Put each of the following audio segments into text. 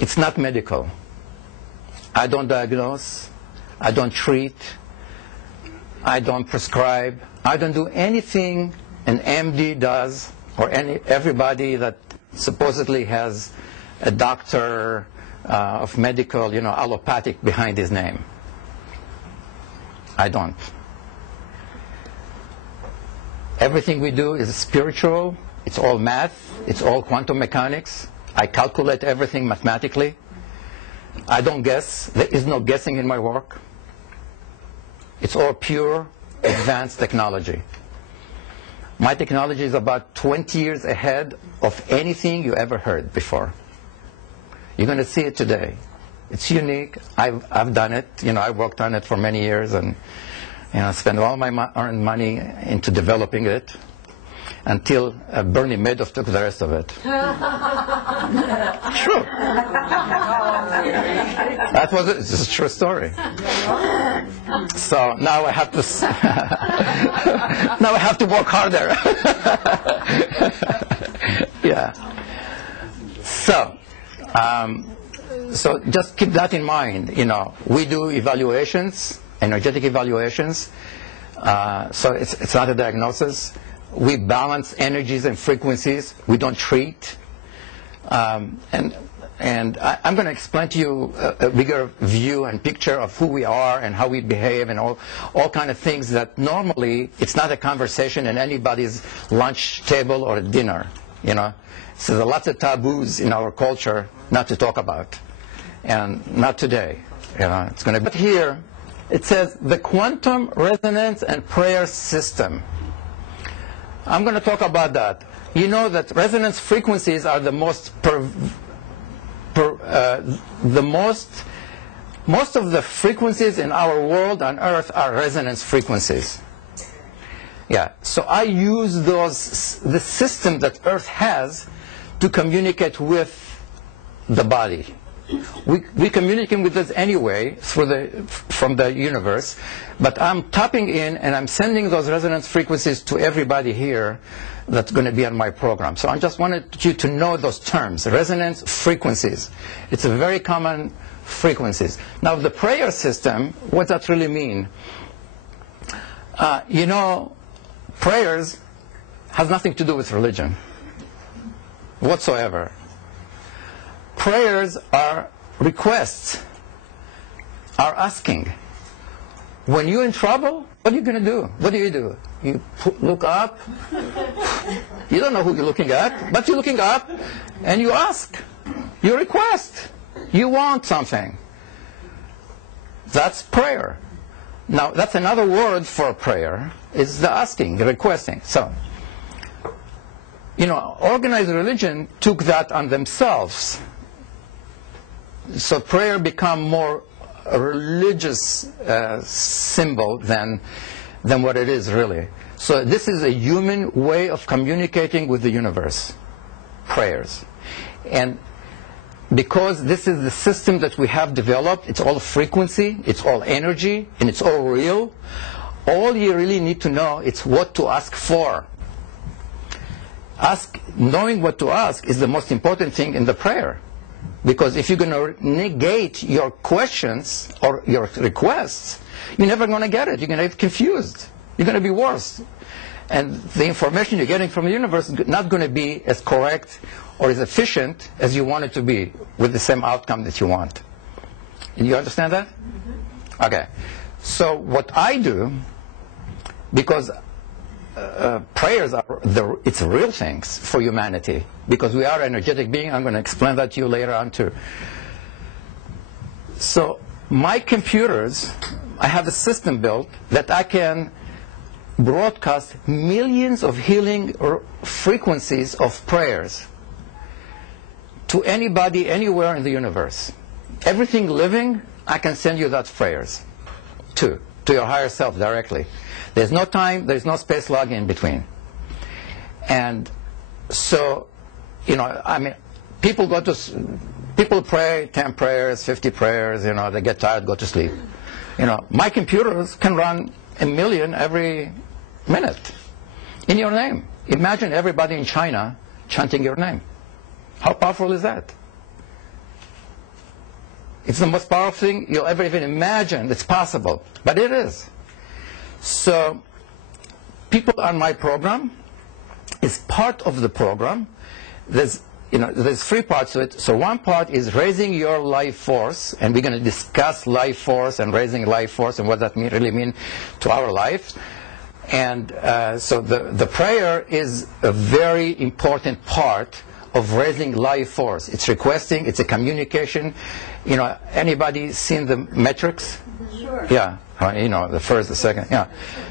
It's not medical. I don't diagnose. I don't treat. I don't prescribe. I don't do anything an MD does, or everybody that supposedly has a doctor of medical, allopathic behind his name. I don't. Everything we do is spiritual. It's all math. It's all quantum mechanics. I calculate everything mathematically. I don't guess. There is no guessing in my work. It's all pure, advanced technology. My technology is about 20 years ahead of anything you ever heard before. You're going to see it today. It's unique. I've done it. I worked on it for many years, and spent all my earned money into developing it until Bernie Madoff took the rest of it. True. This is a true story. So now I have to now I have to work harder. Yeah. So just keep that in mind. We do evaluations, energetic evaluations. So it's not a diagnosis. We balance energies and frequencies. We don't treat. And I'm going to explain to you a bigger view and picture of who we are and how we behave and all kind of things that normally it's not a conversation in anybody's lunch table or dinner. So there are lots of taboos in our culture not to talk about, and not today. It's going to be. But here it says the quantum resonance and prayer system. I'm going to talk about that. You know that resonance frequencies are the most most of the frequencies in our world on Earth are resonance frequencies. Yeah. So I use the system that Earth has to communicate with the body. We communicate with this anyway from the universe, but I'm tapping in and I'm sending those resonance frequencies to everybody here that's going to be on my program. So I just wanted you to know those terms, resonance frequencies. It's a very common frequencies. Now the prayer system, what does that really mean? Prayers has nothing to do with religion whatsoever. Prayers are requests, are asking. When you're in trouble, what are you going to do? What do? You look up. You don't know who you're looking at, but you're looking up and you ask. You request. You want something. That's prayer. Now, that's another word for prayer, is the asking, the requesting. So, organized religion took that on themselves. So prayer become more a religious symbol than what it is really. So this is a human way of communicating with the universe, prayers. And because this is the system that we have developed, it's all frequency, it's all energy, and it's all real, all you really need to know is what to ask for. Knowing what to ask is the most important thing in the prayer. Because if you're going to negate your questions or your requests, you're never going to get it. You're going to get confused. You're going to be worse. And the information you're getting from the universe is not going to be as correct or as efficient as you want it to be with the same outcome that you want. And you understand that? Mm-hmm. Okay. So what I do, because prayers it's real things for humanity, because we are energetic beings. I'm going to explain that to you later on too. So my computers, I have a system built that I can broadcast millions of healing frequencies of prayers to anybody anywhere in the universe. Everything living, I can send you that prayers to your higher self directly. There's no time, there's no space log in between. And so, people pray 10 prayers, 50 prayers, they get tired, go to sleep. My computers can run 1 million every minute in your name. Imagine everybody in China chanting your name. How powerful is that? It's the most powerful thing you'll ever even imagine. It's possible, but it is. So people on my program is part of the program. There's 3 parts to it. So one part is raising your life force, and we're going to discuss life force and raising life force and what that really mean to our lives. And so the prayer is a very important part of raising life force. It's requesting, it's a communication. Anybody seen the Matrix? Sure. Yeah. The first, the second, yeah.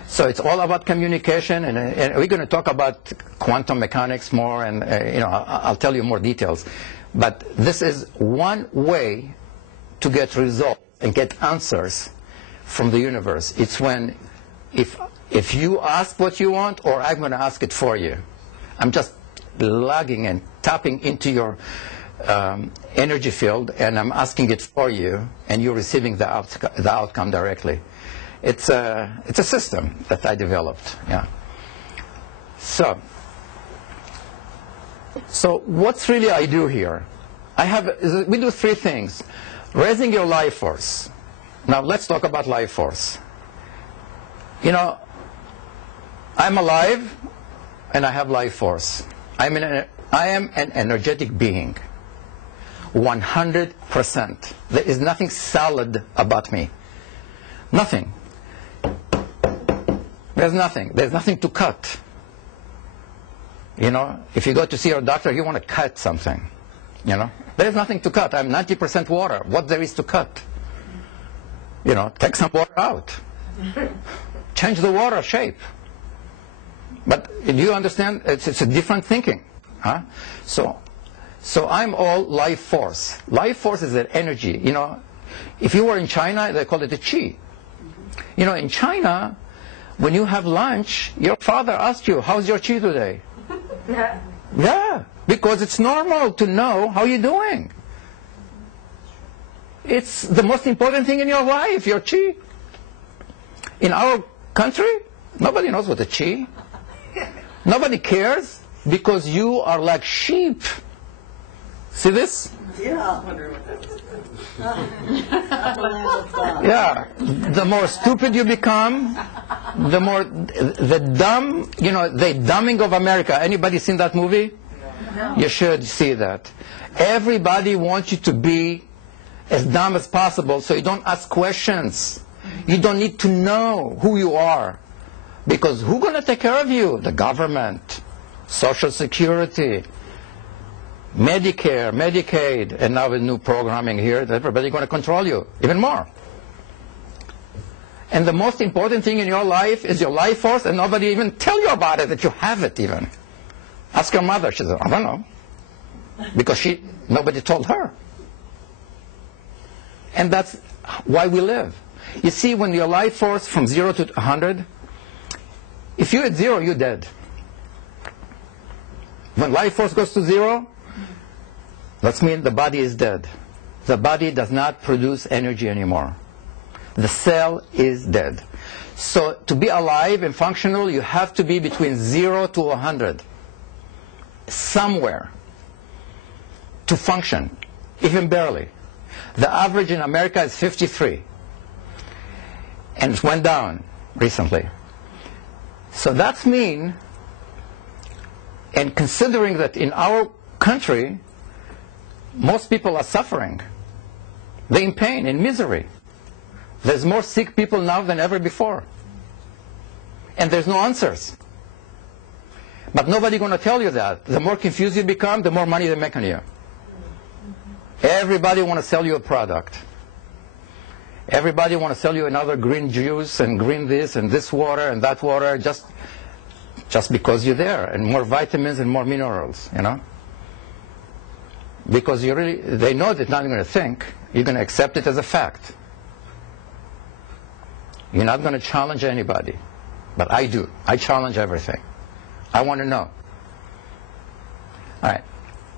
So it's all about communication, and we're going to talk about quantum mechanics more, and I'll tell you more details. But this is one way to get results and get answers from the universe. It's when, if you ask what you want, or I'm going to ask it for you. I'm just lugging and tapping into your energy field, and I'm asking it for you, and you're receiving the outcome directly. It's a system that I developed. Yeah. So what's really I do here? We do 3 things. Raising your life force. Now let's talk about life force. I'm alive, and I have life force. I am an energetic being. 100%. There is nothing solid about me. Nothing. There's nothing. There's nothing to cut. If you go to see your doctor, you want to cut something. There's nothing to cut. I'm 90% water. What there is to cut? Take some water out. Change the water shape. But do you understand? It's a different thinking. Huh? So I'm all life force. Life force is an energy. If you were in China, they call it a qi. In China, when you have lunch, your father asks you, how's your qi today? Yeah, because it's normal to know how you're doing. It's the most important thing in your life, your qi. In our country, nobody knows what a qi. Nobody cares because you are like sheep. See this? Yeah. Yeah. The more stupid you become, the more the dumbing of America. Anybody seen that movie? No. You should see that. Everybody wants you to be as dumb as possible, so you don't ask questions. You don't need to know who you are, because who's going to take care of you? The government, Social Security, Medicare, Medicaid, and now with new programming here, everybody's going to control you even more. And the most important thing in your life is your life force, and nobody even tell you about it, that you have it even. Ask your mother. She said, I don't know. Because nobody told her. And that's why we live. You see, when your life force from 0 to 100, if you're at 0, you're dead. When life force goes to 0, that means the body is dead. The body does not produce energy anymore. The cell is dead. So to be alive and functional, you have to be between 0 to 100. Somewhere. To function. Even barely. The average in America is 53. And it went down recently. So that's mean, and considering that in our country, most people are suffering. They're in pain, in misery. There's more sick people now than ever before. And there's no answers. But nobody's going to tell you that. The more confused you become, the more money they make on you. Everybody want to sell you a product. Everybody want to sell you another green juice and green this and this water and that water just because you're there, and more vitamins and more minerals, Because they know that not going to think, you're going to accept it as a fact. You're not going to challenge anybody. But I do. I challenge everything. I want to know. All right.